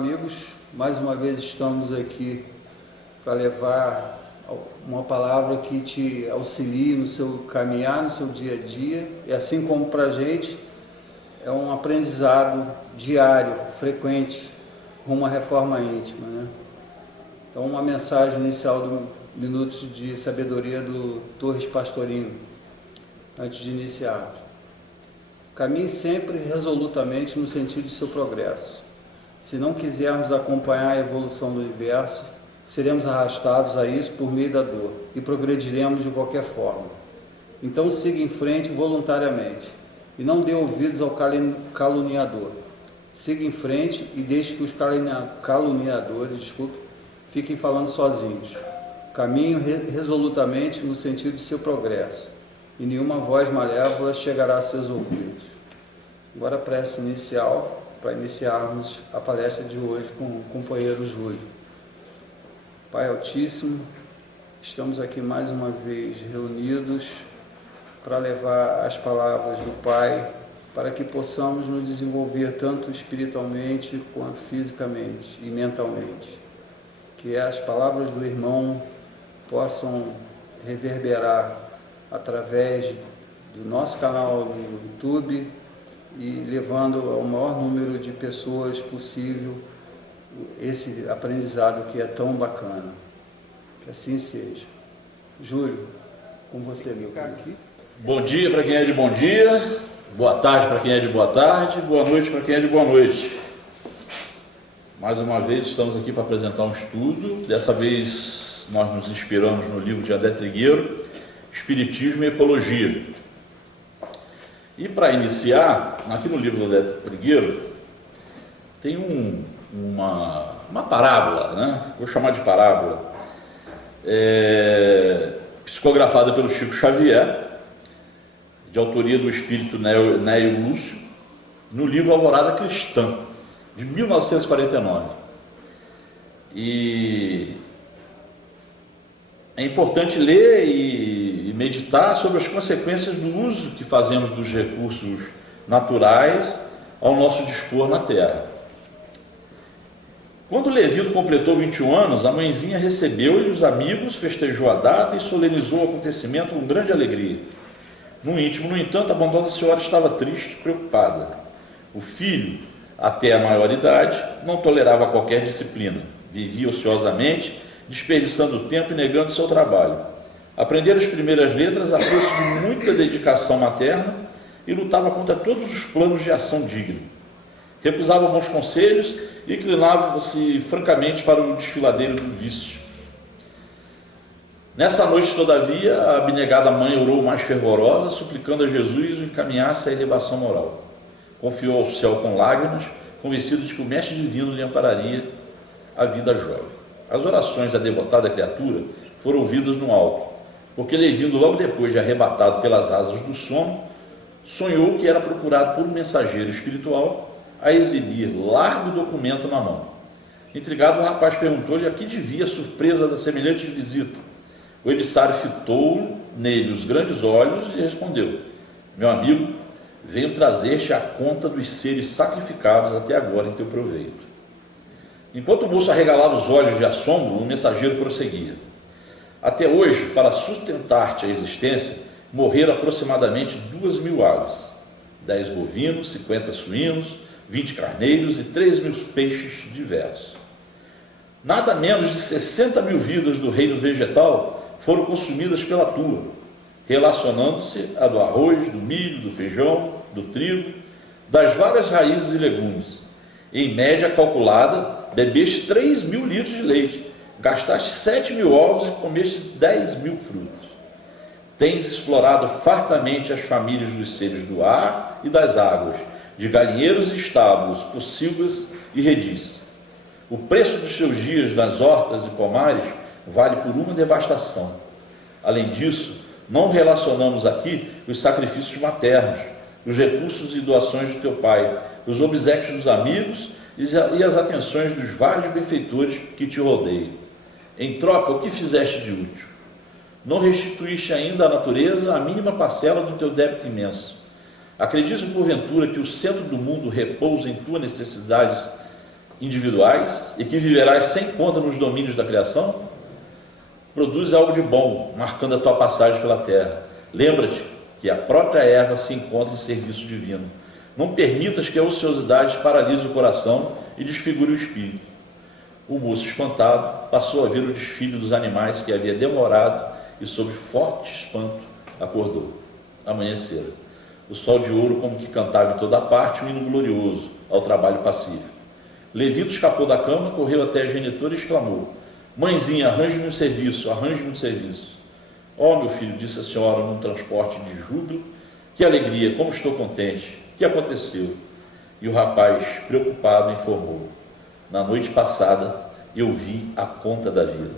amigos, mais uma vez estamos aqui para levar uma palavra que te auxilie no seu caminhar, no seu dia a dia, e assim como para a gente é um aprendizado diário, frequente, rumo à reforma íntima, né? Então, uma mensagem inicial do Minutos de Sabedoria do Torres Pastorino, antes de iniciarmos. Caminhe sempre resolutamente no sentido de seu progresso. Se não quisermos acompanhar a evolução do universo, seremos arrastados a isso por meio da dor e progrediremos de qualquer forma. Então siga em frente voluntariamente e não dê ouvidos ao caluniador. Siga em frente e deixe que os caluniadores, fiquem falando sozinhos. Caminhe resolutamente no sentido de seu progresso e nenhuma voz malévola chegará a seus ouvidos. Agora a prece inicial, para iniciarmos a palestra de hoje com o companheiro Júlio. Pai Altíssimo, estamos aqui mais uma vez reunidos para levar as palavras do Pai, para que possamos nos desenvolver tanto espiritualmente quanto fisicamente e mentalmente. Que as palavras do irmão possam reverberar através do nosso canal no YouTube e levando ao maior número de pessoas possível esse aprendizado que é tão bacana. Que assim seja. Júlio, com você, meu querido. Bom dia para quem é de bom dia, boa tarde para quem é de boa tarde, boa noite para quem é de boa noite. Mais uma vez estamos aqui para apresentar um estudo. Dessa vez nós nos inspiramos no livro de André Trigueiro, Espiritismo e Ecologia. E para iniciar, aqui no livro do André Trigueiro, tem uma parábola, né? Vou chamar de parábola, psicografada pelo Chico Xavier, de autoria do espírito Nélio Lúcio, no livro Alvorada Cristã, de 1949. E é importante ler e meditar sobre as consequências do uso que fazemos dos recursos naturais ao nosso dispor na Terra. Quando Levino completou 21 anos, a mãezinha recebeu-lhe os amigos, festejou a data e solenizou o acontecimento com grande alegria. No íntimo, no entanto, a bondosa senhora estava triste e preocupada. O filho, até a maioridade, não tolerava qualquer disciplina. Vivia ociosamente, desperdiçando o tempo e negando seu trabalho. Aprendera as primeiras letras a preço de muita dedicação materna e lutava contra todos os planos de ação digna. Recusava bons conselhos e inclinava-se francamente para o desfiladeiro do vício. Nessa noite, todavia, a abnegada mãe orou mais fervorosa, suplicando a Jesus o encaminhasse à elevação moral. Confiou ao céu com lágrimas, convencido de que o Mestre Divino lhe ampararia a vida jovem. As orações da devotada criatura foram ouvidas no alto, porque Levino, logo depois de arrebatado pelas asas do sono, sonhou que era procurado por um mensageiro espiritual a exibir largo documento na mão. Intrigado, o rapaz perguntou-lhe a que devia a surpresa da semelhante visita. O emissário fitou nele os grandes olhos e respondeu: meu amigo, venho trazer-te a conta dos seres sacrificados até agora em teu proveito. Enquanto o moço arregalava os olhos de assombro, o mensageiro prosseguia: até hoje, para sustentar-te a existência, morreram aproximadamente 2.000 aves, 10 bovinos, 50 suínos, 20 carneiros e 3.000 peixes diversos. Nada menos de 60.000 vidas do reino vegetal foram consumidas pela tua, relacionando-se a do arroz, do milho, do feijão, do trigo, das várias raízes e legumes. Em média calculada, bebeste 3.000 litros de leite, gastaste 7.000 ovos e comeste 10.000 frutos. Tens explorado fartamente as famílias dos seres do ar e das águas, de galinheiros e estábulos, pocilgas e redis. O preço dos teus dias nas hortas e pomares vale por uma devastação. Além disso, não relacionamos aqui os sacrifícios maternos, os recursos e doações do teu pai, os obséquios dos amigos e as atenções dos vários benfeitores que te rodeiam. Em troca, o que fizeste de útil? Não restituíste ainda à natureza a mínima parcela do teu débito imenso. Acreditas, porventura, que o centro do mundo repousa em tua necessidade individuais e que viverás sem conta nos domínios da criação? Produz algo de bom, marcando a tua passagem pela terra. Lembra-te que a própria erva se encontra em serviço divino. Não permitas que a ociosidade paralise o coração e desfigure o espírito. O moço, espantado, passou a ver o desfile dos animais que havia demorado e, sob forte espanto, acordou. Amanhecera. O sol de ouro como que cantava em toda parte um hino glorioso ao trabalho pacífico. Levito escapou da cama, correu até a genitora e exclamou: mãezinha, arranje-me um serviço, arranje-me um serviço. Ó, meu filho, disse a senhora num transporte de júbilo, que alegria, como estou contente, o que aconteceu? E o rapaz, preocupado, informou: na noite passada eu vi a conta da vida.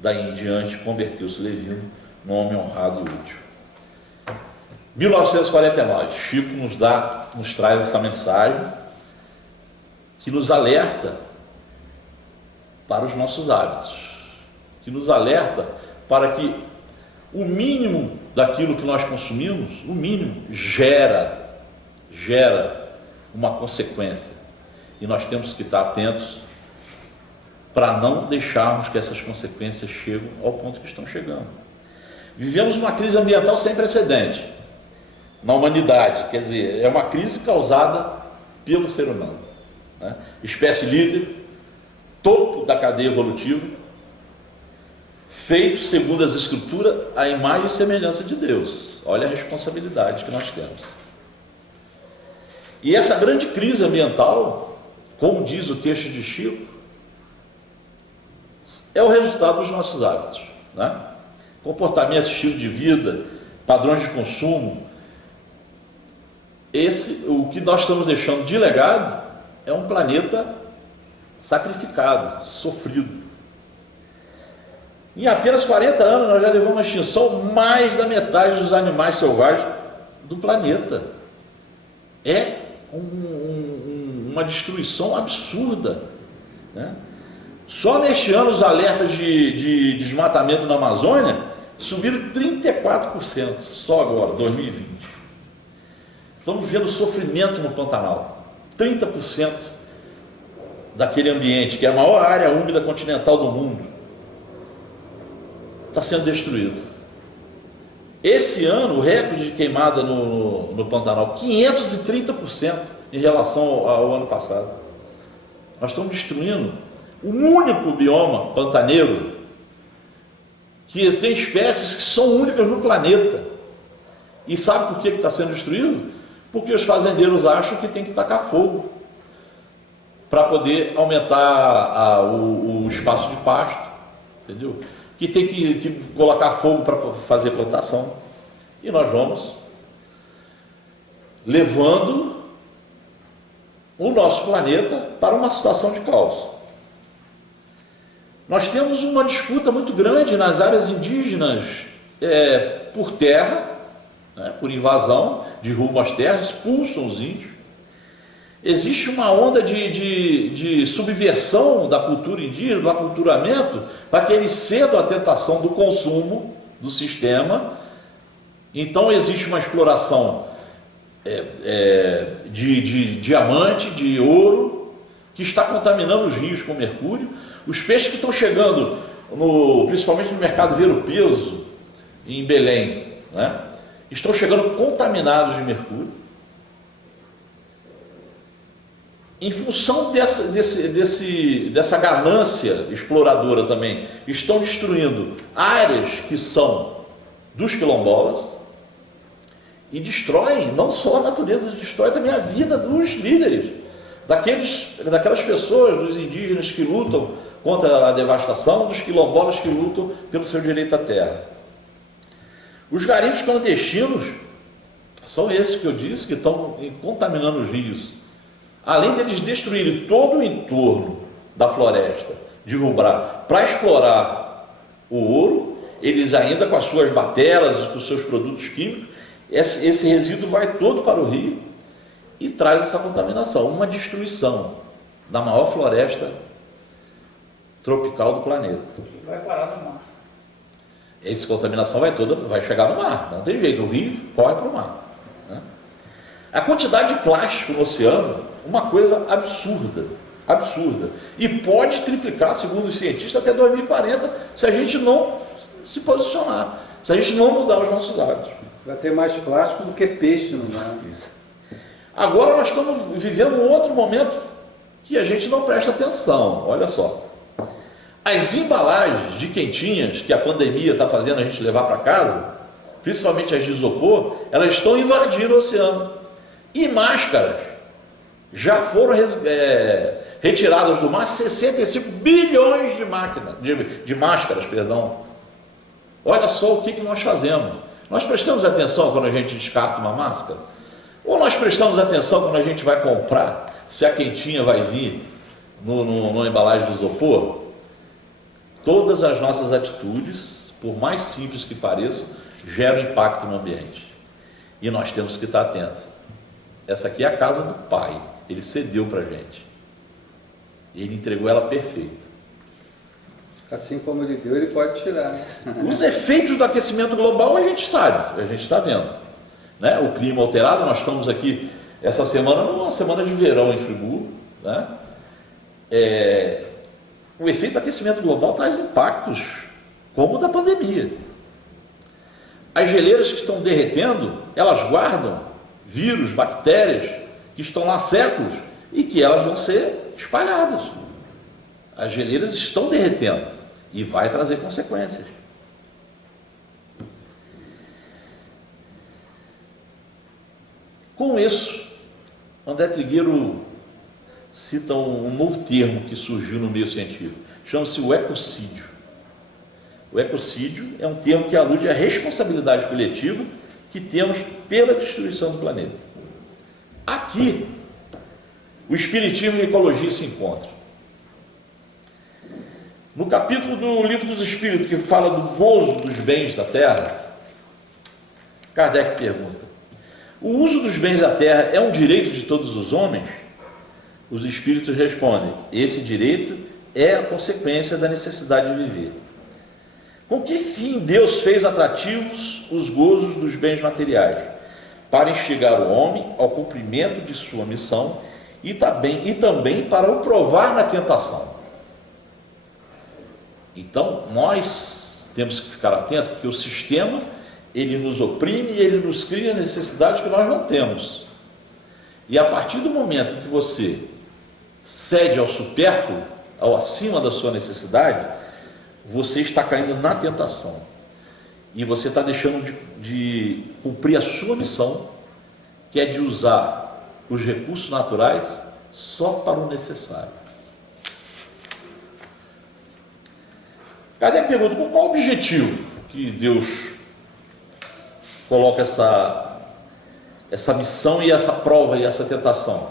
Daí em diante converteu-se Levino num homem honrado e útil. 1949, Chico nos traz essa mensagem que nos alerta para os nossos hábitos, que nos alerta para que o mínimo daquilo que nós consumimos, o mínimo, gera uma consequência. E nós temos que estar atentos para não deixarmos que essas consequências cheguem ao ponto que estão chegando. Vivemos uma crise ambiental sem precedente na humanidade, quer dizer, é uma crise causada pelo ser humano, né? Espécie líder, topo da cadeia evolutiva, feito segundo as escrituras a imagem e semelhança de Deus. Olha a responsabilidade que nós temos. E essa grande crise ambiental, como diz o texto de Chico, é o resultado dos nossos hábitos, né? Comportamento, estilo de vida, padrões de consumo. O que nós estamos deixando de legado é um planeta sacrificado, sofrido. Em apenas 40 anos nós já levamos à extinção mais da metade dos animais selvagens do planeta. É uma destruição absurda, né? Só neste ano os alertas de desmatamento na Amazônia subiram 34%, só agora, 2020. Estamos vendo sofrimento no Pantanal. 30% daquele ambiente, que é a maior área úmida continental do mundo, está sendo destruído. Esse ano, o recorde de queimada no Pantanal, 530% em relação ao ano passado. Nós estamos destruindo o único bioma pantaneiro que tem espécies que são únicas no planeta. E sabe por que está sendo destruído? Porque os fazendeiros acham que tem que tacar fogo para poder aumentar o espaço de pasto, entendeu? Que tem que colocar fogo para fazer plantação. E nós vamos levando o nosso planeta para uma situação de caos. Nós temos uma disputa muito grande nas áreas indígenas por terra, né, por invasão, derrubam as terras, expulsam os índios. Existe uma onda de subversão da cultura indígena, do aculturamento, para que eles cedam à tentação do consumo do sistema. Então existe uma exploração de diamante, de ouro, que está contaminando os rios com mercúrio. Os peixes que estão chegando, principalmente no mercado ver-o-peso, em Belém, né, estão chegando contaminados de mercúrio. Em função dessa ganância exploradora também, estão destruindo áreas que são dos quilombolas e destroem não só a natureza, destrói também a vida dos líderes, daquelas pessoas, dos indígenas que lutam contra a devastação, dos quilombolas que lutam pelo seu direito à terra. Os garimpos clandestinos são esses que eu disse, que estão contaminando os rios. Além deles destruírem todo o entorno da floresta de Rubrar para explorar o ouro, eles ainda com as suas batelas, com os seus produtos químicos, esse resíduo vai todo para o rio e traz essa contaminação, uma destruição da maior floresta tropical do planeta. E vai parar no mar. Essa contaminação vai chegar no mar, não tem jeito, o rio corre para o mar, né? A quantidade de plástico no oceano, uma coisa absurda, absurda. E pode triplicar, segundo os cientistas, até 2040, se a gente não se posicionar, se a gente não mudar os nossos hábitos. Vai ter mais plástico do que peixe no mar. Agora nós estamos vivendo um outro momento que a gente não presta atenção. Olha só. As embalagens de quentinhas que a pandemia está fazendo a gente levar para casa, principalmente as de isopor, elas estão invadindo o oceano. E máscaras. Já foram retiradas do mar 65 bilhões de máscaras. Olha só o que nós fazemos. Nós prestamos atenção quando a gente descarta uma máscara? Ou nós prestamos atenção quando a gente vai comprar, se a quentinha vai vir na embalagem do isopor? Todas as nossas atitudes, por mais simples que pareçam, geram impacto no ambiente. E nós temos que estar atentos. Essa aqui é a casa do Pai. Ele cedeu para a gente. Ele entregou ela perfeita. Assim como ele deu, ele pode tirar. Os efeitos do aquecimento global a gente sabe, a gente está vendo. Né? O clima alterado, nós estamos aqui essa semana, numa semana de verão em Friburgo. Né? O efeito do aquecimento global traz impactos, como o da pandemia. As geleiras que estão derretendo, elas guardam vírus, bactérias, que estão lá há séculos e que elas vão ser espalhadas. As geleiras estão derretendo e vai trazer consequências. Com isso, André Trigueiro cita um novo termo que surgiu no meio científico, chama-se o ecocídio. O ecocídio é um termo que alude à responsabilidade coletiva que temos pela destruição do planeta. Aqui, o Espiritismo e a Ecologia se encontram. No capítulo do Livro dos Espíritos, que fala do gozo dos bens da terra, Kardec pergunta: o uso dos bens da terra é um direito de todos os homens? Os espíritos respondem: esse direito é a consequência da necessidade de viver. Com que fim Deus fez atrativos os gozos dos bens materiais? Para instigar o homem ao cumprimento de sua missão e também para o provar na tentação. Então, nós temos que ficar atentos, porque o sistema, ele nos oprime e ele nos cria necessidades que nós não temos. E a partir do momento em que você cede ao supérfluo, ao acima da sua necessidade, você está caindo na tentação. E você está deixando de cumprir a sua missão, que é de usar os recursos naturais só para o necessário. Kardec pergunta: com qual objetivo que Deus coloca essa missão e essa prova e essa tentação?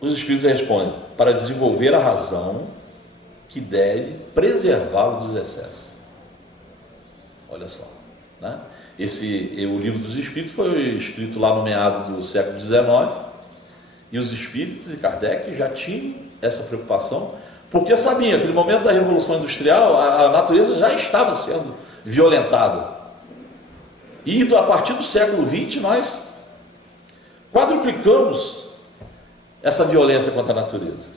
Os espíritos respondem: para desenvolver a razão que deve preservá-lo dos excessos. Olha só, né? O Livro dos Espíritos foi escrito lá no meado do século XIX, e os espíritos e Kardec já tinham essa preocupação, porque sabiam que no momento da Revolução Industrial a natureza já estava sendo violentada. E a partir do século XX nós quadruplicamos essa violência contra a natureza.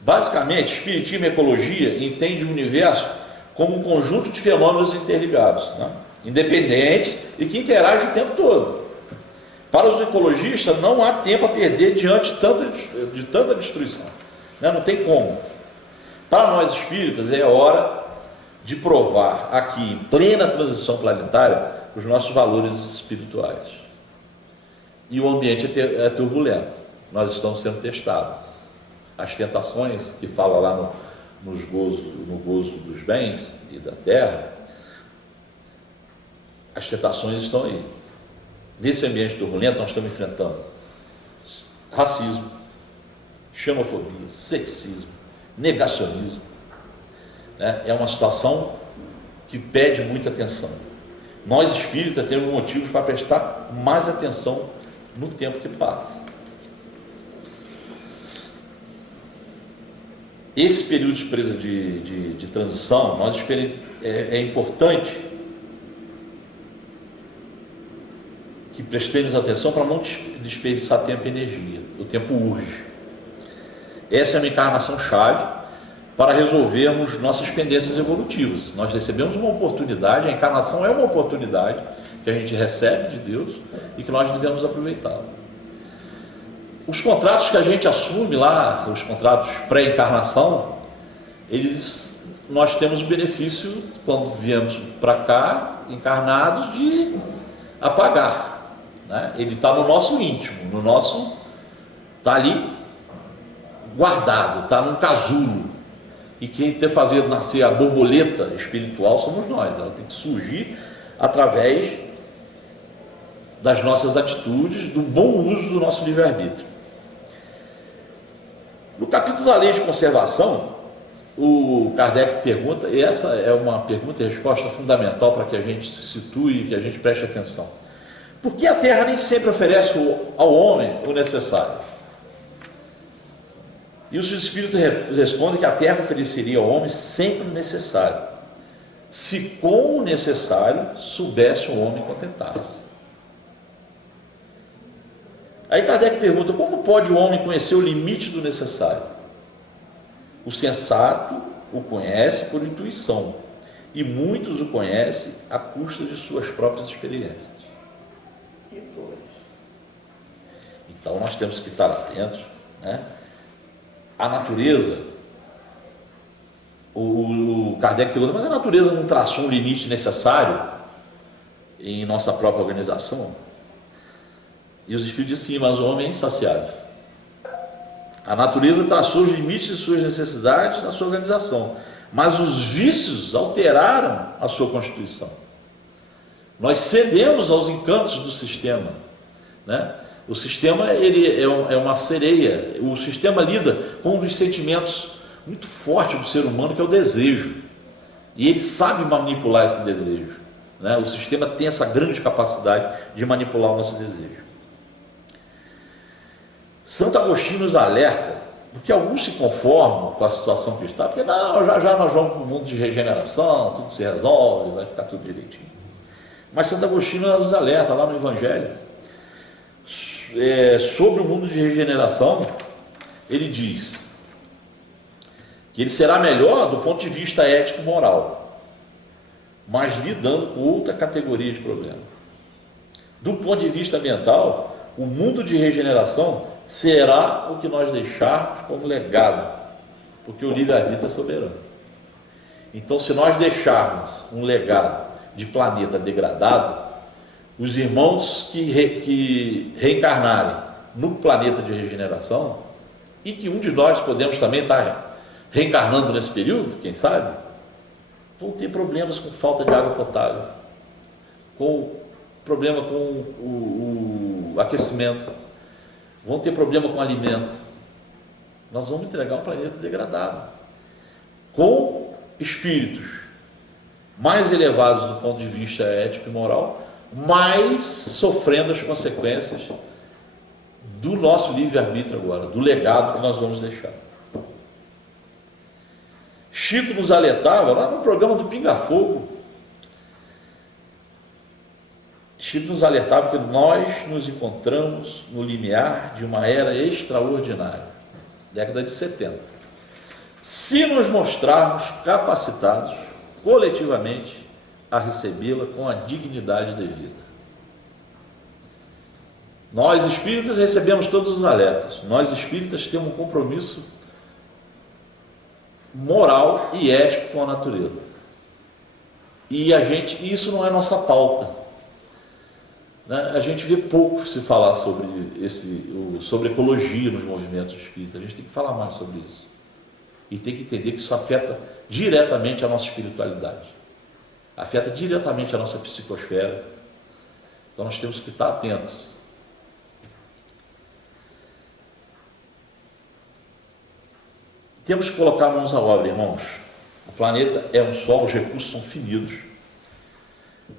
Basicamente, Espiritismo e Ecologia entende o universo como um conjunto de fenômenos interligados, né? Independentes e que interagem o tempo todo. Para os ecologistas, não há tempo a perder diante de tanta destruição, né? Não tem como. Para nós espíritas, é hora de provar aqui, em plena transição planetária, os nossos valores espirituais. E o ambiente é turbulento, nós estamos sendo testados. As tentações, que fala lá no gozo dos bens e da terra, as tentações estão aí. Nesse ambiente turbulento, nós estamos enfrentando racismo, xenofobia, sexismo, negacionismo. Né? É uma situação que pede muita atenção. Nós espíritas temos motivos para prestar mais atenção no tempo que passa. Esse período de transição, é importante que prestemos atenção para não desperdiçar tempo e energia. O tempo urge. Essa é uma encarnação-chave para resolvermos nossas pendências evolutivas. Nós recebemos uma oportunidade, a encarnação é uma oportunidade que a gente recebe de Deus e que nós devemos aproveitar. Os contratos que a gente assume lá, os contratos pré-encarnação, nós temos o benefício, quando viemos para cá, encarnados, de apagar, né? Ele está no nosso íntimo, está ali guardado, está num casulo. E quem tem que fazer nascer a borboleta espiritual somos nós. Ela tem que surgir através das nossas atitudes, do bom uso do nosso livre-arbítrio. No capítulo da lei de conservação, o Kardec pergunta, e essa é uma pergunta e resposta fundamental para que a gente se situe e que a gente preste atenção. Por que a Terra nem sempre oferece ao homem o necessário? E os espíritos respondem que a Terra ofereceria ao homem sempre o necessário, se com o necessário soubesse o homem contentar-se. Aí Kardec pergunta, como pode o homem conhecer o limite do necessário? O sensato o conhece por intuição, e muitos o conhecem à custa de suas próprias experiências. Então nós temos que estar atentos, né? A natureza, o Kardec pergunta, mas a natureza não traçou um limite necessário em nossa própria organização? E os espíritos dizem, sim, mas o homem é insaciável. A natureza traçou os limites de suas necessidades na sua organização, mas os vícios alteraram a sua constituição. Nós cedemos aos encantos do sistema, né? O sistema ele é uma sereia. O sistema lida com um dos sentimentos muito fortes do ser humano, que é o desejo. E ele sabe manipular esse desejo, né? O sistema tem essa grande capacidade de manipular o nosso desejo. Santo Agostinho nos alerta, porque alguns se conformam com a situação que está, porque não, já nós vamos para o mundo de regeneração, tudo se resolve, vai ficar tudo direitinho. Mas Santo Agostinho nos alerta lá no Evangelho, sobre o mundo de regeneração. Ele diz que ele será melhor do ponto de vista ético-moral, mas lidando com outra categoria de problema. Do ponto de vista ambiental, o mundo de regeneração será o que nós deixarmos como legado, porque o livre-arbítrio é soberano. Então, se nós deixarmos um legado de planeta degradado, os irmãos que reencarnarem no planeta de regeneração, e que um de nós podemos também estar reencarnando nesse período, quem sabe, vão ter problemas com falta de água potável, com problema com o aquecimento, vão ter problema com alimento. Nós vamos entregar um planeta degradado, com espíritos mais elevados do ponto de vista ético e moral, mas sofrendo as consequências do nosso livre-arbítrio agora, do legado que nós vamos deixar. Chico nos alertava lá no programa do Pinga Fogo. Chico nos alertava que nós nos encontramos no limiar de uma era extraordinária, década de 70. Se nos mostrarmos capacitados coletivamente a recebê-la com a dignidade devida. Nós espíritas recebemos todos os alertas. Nós espíritas temos um compromisso moral e ético com a natureza. E isso não é nossa pauta. A gente vê pouco se falar sobre ecologia nos movimentos espíritas. A gente tem que falar mais sobre isso. E tem que entender que isso afeta diretamente a nossa espiritualidade. Afeta diretamente a nossa psicosfera. Então nós temos que estar atentos. Temos que colocar mãos à obra, irmãos. O planeta é um só, os recursos são finitos.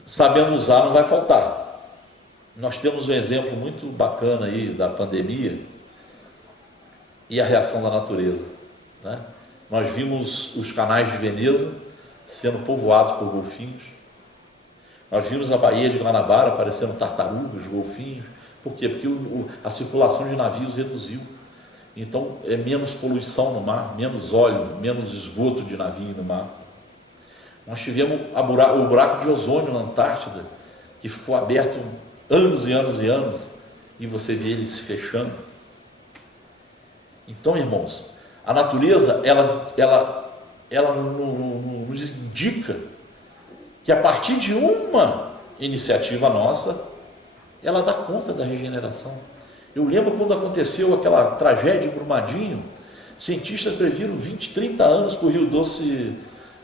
Sabendo usar, não vai faltar. Nós temos um exemplo muito bacana aí da pandemia e a reação da natureza, né? Nós vimos os canais de Veneza sendo povoados por golfinhos. Nós vimos a Baía de Guanabara aparecendo tartarugas, golfinhos, Por quê? Porque a circulação de navios reduziu. Então, é menos poluição no mar, menos óleo, menos esgoto de navio no mar. Nós tivemos o buraco de ozônio na Antártida, que ficou aberto anos e anos e anos, e você vê ele se fechando. Então, irmãos, a natureza, ela nos indica que a partir de uma iniciativa nossa, ela dá conta da regeneração. Eu lembro quando aconteceu aquela tragédia em Brumadinho, cientistas previram 20, 30 anos para o Rio Doce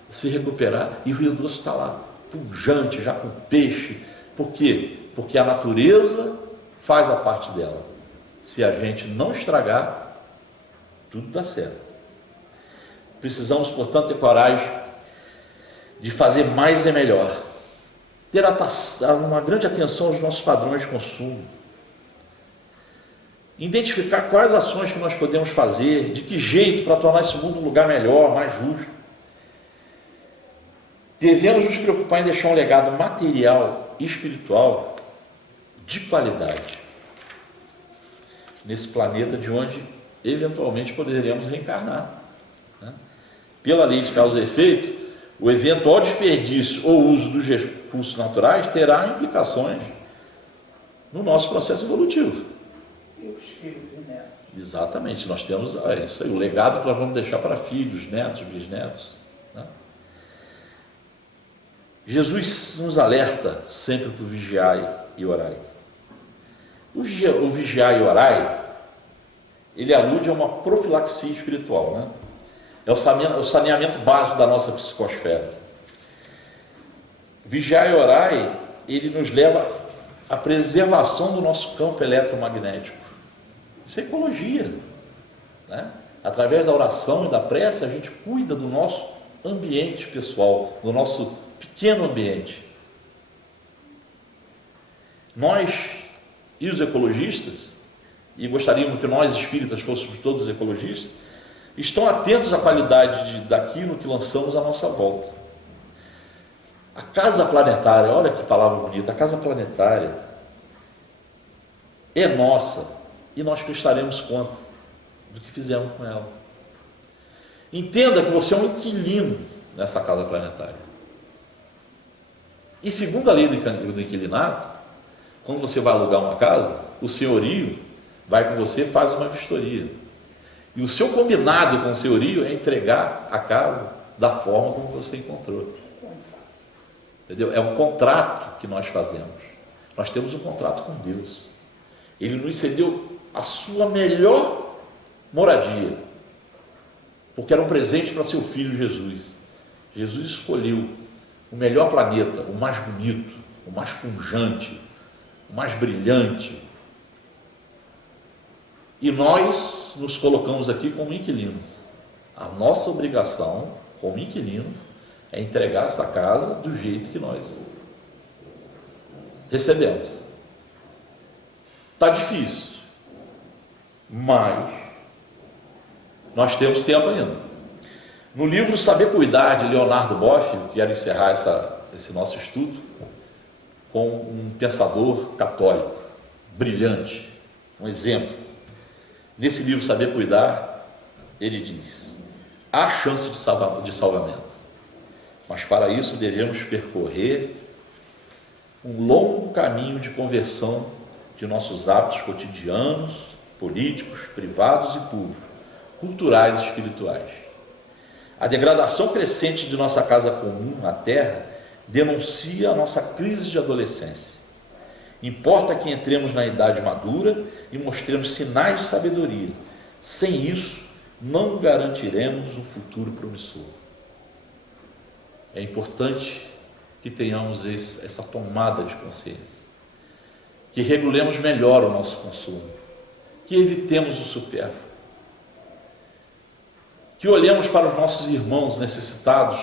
se recuperar, e o Rio Doce está lá, pujante, já com peixe. Por quê? Porque a natureza faz a parte dela. Se a gente não estragar, tudo dá certo. Precisamos, portanto, ter coragem de fazer mais e melhor. Ter uma grande atenção aos nossos padrões de consumo. Identificar quais ações que nós podemos fazer, de que jeito para tornar esse mundo um lugar melhor, mais justo. Devemos nos preocupar em deixar um legado material e espiritual de qualidade nesse planeta de onde eventualmente poderemos reencarnar, né? Pela lei de causa e efeito, o eventual desperdício ou uso dos recursos naturais terá implicações no nosso processo evolutivo. E os filhos e netos? Exatamente, nós temos isso aí, o legado que nós vamos deixar para filhos, netos, bisnetos, né? Jesus nos alerta sempre para o vigiai e orai. O vigiai e orai, ele alude a uma profilaxia espiritual, né? É o saneamento básico da nossa psicosfera. Vigiai e orai, ele nos leva à preservação do nosso campo eletromagnético. Isso é ecologia, né? Através da oração e da prece, a gente cuida do nosso ambiente pessoal, do nosso pequeno ambiente. Nós e os ecologistas, e gostaríamos que nós espíritas fôssemos todos ecologistas, estão atentos à qualidade daquilo que lançamos à nossa volta. A casa planetária, olha que palavra bonita, a casa planetária é nossa e nós prestaremos conta do que fizemos com ela. Entenda que você é um inquilino nessa casa planetária. E segundo a lei do inquilinato, quando você vai alugar uma casa, o senhorio vai com você e faz uma vistoria. E o seu combinado com o senhorio é entregar a casa da forma como você encontrou. Entendeu? É um contrato que nós fazemos. Nós temos um contrato com Deus. Ele nos cedeu a sua melhor moradia, porque era um presente para seu filho Jesus. Jesus escolheu o melhor planeta, o mais bonito, o mais pujante, o mais brilhante. E nós nos colocamos aqui como inquilinos. A nossa obrigação como inquilinos é entregar esta casa do jeito que nós recebemos. Está difícil, mas nós temos tempo ainda. No livro Saber Cuidar, de Leonardo Boff, quero encerrar esse nosso estudo com um pensador católico, brilhante, um exemplo. Nesse livro Saber Cuidar, ele diz: há chance de salvamento, mas para isso devemos percorrer um longo caminho de conversão de nossos hábitos cotidianos, políticos, privados e públicos, culturais e espirituais. A degradação crescente de nossa casa comum na Terra denuncia a nossa crise de adolescência. Importa que entremos na idade madura e mostremos sinais de sabedoria. Sem isso, não garantiremos um futuro promissor. É importante que tenhamos essa tomada de consciência, que regulemos melhor o nosso consumo, que evitemos o supérfluo, que olhemos para os nossos irmãos necessitados,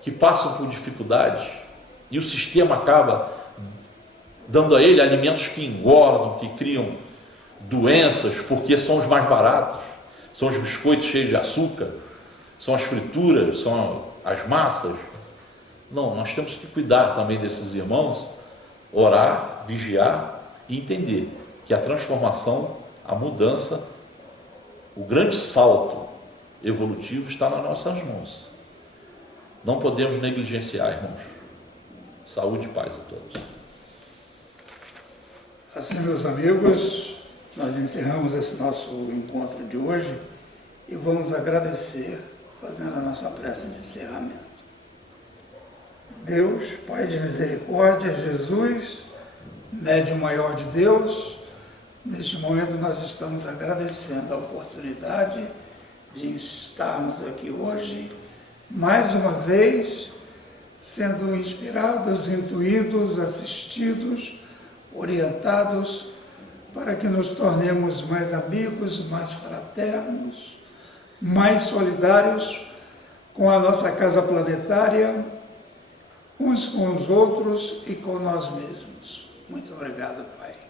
que passam por dificuldades, e o sistema acaba dando a ele alimentos que engordam, que criam doenças, porque são os mais baratos, são os biscoitos cheios de açúcar, são as frituras, são as massas. Não, nós temos que cuidar também desses irmãos, orar, vigiar e entender que a transformação, a mudança, o grande salto evolutivo está nas nossas mãos. Não podemos negligenciar, irmãos. Saúde e paz a todos. Assim, meus amigos, nós encerramos esse nosso encontro de hoje e vamos agradecer, fazendo a nossa prece de encerramento. Deus, Pai de misericórdia, Jesus, médium maior de Deus, neste momento nós estamos agradecendo a oportunidade de estarmos aqui hoje, mais uma vez, sendo inspirados, intuídos, assistidos, orientados, para que nos tornemos mais amigos, mais fraternos, mais solidários com a nossa casa planetária, uns com os outros e com nós mesmos. Muito obrigado, Pai.